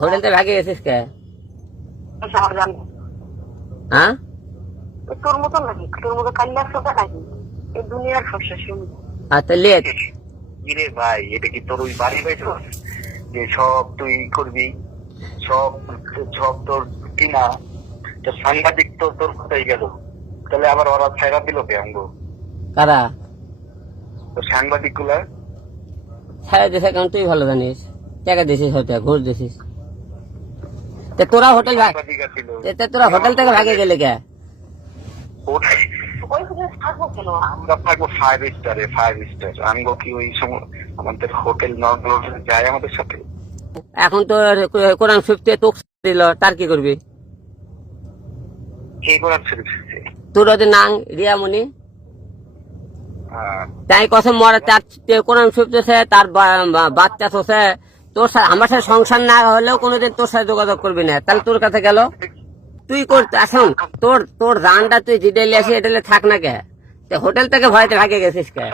হোটেলতে ভাগে গেছিস কে হ্যাঁ তোর মতো নাকি তোর মতো সোটা নাকি এই দুনিয়ার সমস্যা শুনি আচ্ছা লেট কিরে ভাই এটা কি তোর ওই বাড়ি যে সব তুই করবি সব সব তোর কিনা তো সাংবাদিক তো তোর কোথায় গেল তাহলে আবার ওরা ছাইরা দিল কে অঙ্গ কারা তো সাংবাদিকগুলা ছাড়া দিছে কারণ তুই ভালো জানিস টাকা দিছিস হয়তো ঘুষ দিছিস তে তোরা হোটেল ভাগ তে- তে তোরা হোটেল থেকে ভাগে গেলে কে? ওটাই। ওই হোটেলে থাকব কেন? আমরা থাকব ফাইভ স্টারে ফাইভ স্টার আনব কি ওই সময় আমাদের হোটেল নর্মাল যায় আমাদের সাথে। এখন তো কোরআন তোক দিল তার কি করবি? কে তোর ওদের নাং রিয়ামণি। তাই কথা মরে তার তে কোরআন ফিফতেছে তার বাচ্চা তোছে তোর সাথে আমার সাথে সংসার না হলেও কোনোদিন তোর সাথে যোগাযোগ করবি না। তাহলে তোর কাছে গেল? তুই করতে আসুন তোর তোর রানটা তুই জিডেলে আসি এটালে থাক না কে? হোটেল থেকে ভয়তে ভাগে গেছিস কে?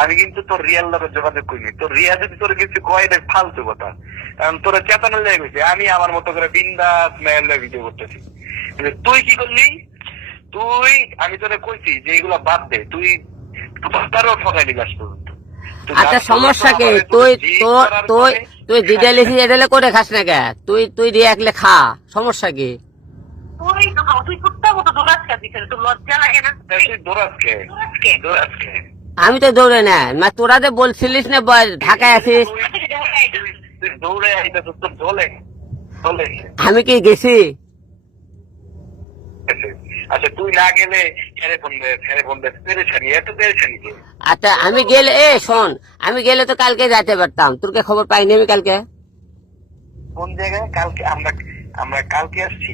আমি কিন্তু তোর রিয়াল লোকের যোগাযোগ করিনি। তোর রিয়া যদি তোর কিছু কয়, এটা ফালতু কথা। কারণ তোরা চেতনা লেগে গেছে আমি আমার মতো করে বিন্দাস মেয়ের ভিডিও করতেছি। তুই কি করলি? তুই আমি তোরে কইছি যে এগুলা বাদ দে। তুই তারও ঠকাই পর্যন্ত তুই আচ্ছা সমস্যা কি তুই তুই তুই জিডেলে এটালে করে খাস না কে? তুই তুই দিয়ে একলে খা। সমস্যা কি? আমি তো দৌড়ে না। না তোরা যে বলছিলিস না বল- ঢাকায় আছিস? আমি কি গেছি? আচ্ছা তুই না গেলে আচ্ছা আমি গেলে এ শোন আমি গেলে তো কালকে যাইতে পারতাম। তোর কে খবর পাইনি আমি কালকে? কোন জায়গায়? কালকে আমরা আমরা কালকে আসছি।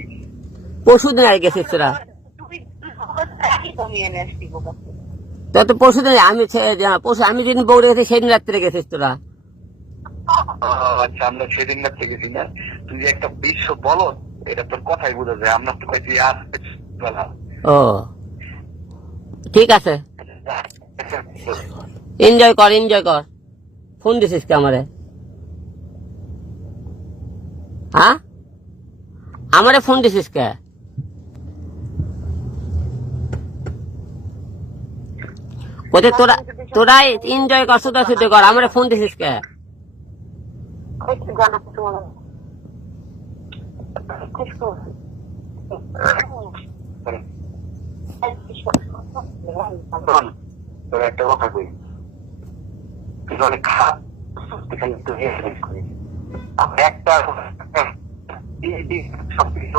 পরশু দিন আর গেছিস তোরা। তুই তুই কমিয়ে এনে আসছি বোকা তো তো পরশু দিন আমি পরশু আমি যেদিন বৌড়ে গেছি সেদিন রাত্রে গেছিস তোরা। আচ্ছা আমরা সেদিন রাত্রে গেছি না? তুই একটা বিশ্ব বলো এটা তোর কথাই বোঝা যায়। আমরা তো কইছি আজ বেলা। ও। ঠিক আছে। এনজয় কর এনজয় কর। ফোন দিছিস কে আমারে? হ্যাঁ? আমারে ফোন দিছিস কে? ওতে তোরা তোরাই এনজয় কর সুদা সুদে কর, আমারে ফোন দিছিস কে? ওই তো একটা কথা কই। তুই অনেক খারাপ খালি তুই একটা সব কিছু